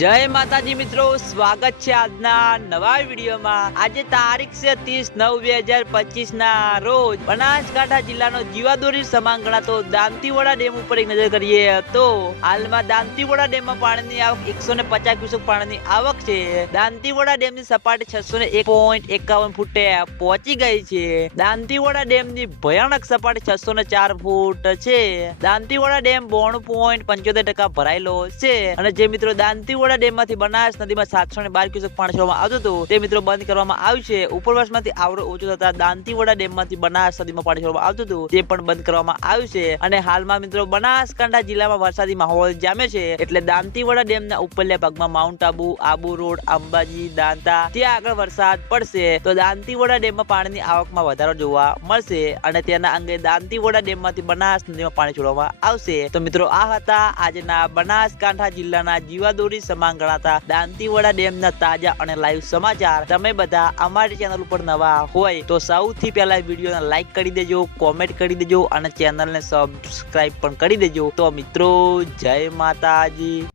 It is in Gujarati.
જય માતાજી મિત્રો, સ્વાગત છે આજના નવા વિડીયોમાં. આજે તારીખ છે ત્રીસ નવ બે હજાર પચીસ ના રોજ બનાસકાંઠા જિલ્લાનો જીવાદોરી સમાન ગણાતો દાંતીવાડા ડેમ ઉપર એક નજર કરીએ તો હાલમાં દાંતીવાડા ડેમમાં પાણીની આવક એકસો ને પચાસ ક્યુસેક પાણીની આવક છે. દાંતીવાડા ડેમની સપાટી છસો ને એક પોઈન્ટ એકાવન ફૂટે પહોંચી ગઈ છે. દાંતીવાડા ડેમની ભયાનક સપાટી છસો ને ચાર ફૂટ છે. દાંતીવાડા ડેમ બોણું પોઈન્ટ પંચોતેર ટકા ભરાયેલો છે. અને જે મિત્રો દાંતીવાડા ડેમમાંથી બનાસ નદીમાં સાતસો ને બાર ક્યુસેક પાણી છોડવામાં આવતું હતું. તે મિત્રો બંધ કરવામાં આવ્યું છે. ઉપરવાસમાંથી આવરો ઓછો થતા દાંતીવાડા ડેમમાંથી બનાસ નદીમાં પાણી છોડવામાં આવતું હતું. તે પણ બંધ કરવામાં આવ્યું છે. અને હાલમાં મિત્રો બનાસકાંઠા જિલ્લામાં વરસાદી માહોલ જામે છે. એટલે દાંતીવાડા ડેમના ઉપરલા ભાગમાં માઉન્ટ આબુ આબુ રોડ, અંબાજી, દાંતા, ત્યાં આગળ વરસાદ પડશે. તો દાંતીવાડા ડેમમાં પાણીની આવકમાં વધારો જોવા મળશે અને તેના અંગે દાંતીવાડા ડેમમાંથી બનાસ નદીમાં પાણી છોડવામાં આવશે. તો મિત્રો આ હતા આજના બનાસકાંઠા જિલ્લાના જીવાદોરી સમાન ગણાતા દાંતીવાડા ડેમના તાજા અને લાઈવ સમાચાર તમે બધા અમારી ચેનલ ઉપર નવા હોય તો સૌથી પહેલા વિડીયોને લાઈક કરી દેજો કોમેન્ટ કરી દેજો અને ચેનલને સબસ્ક્રાઈબ પણ કરી દેજો. તો મિત્રો, જય માતાજી.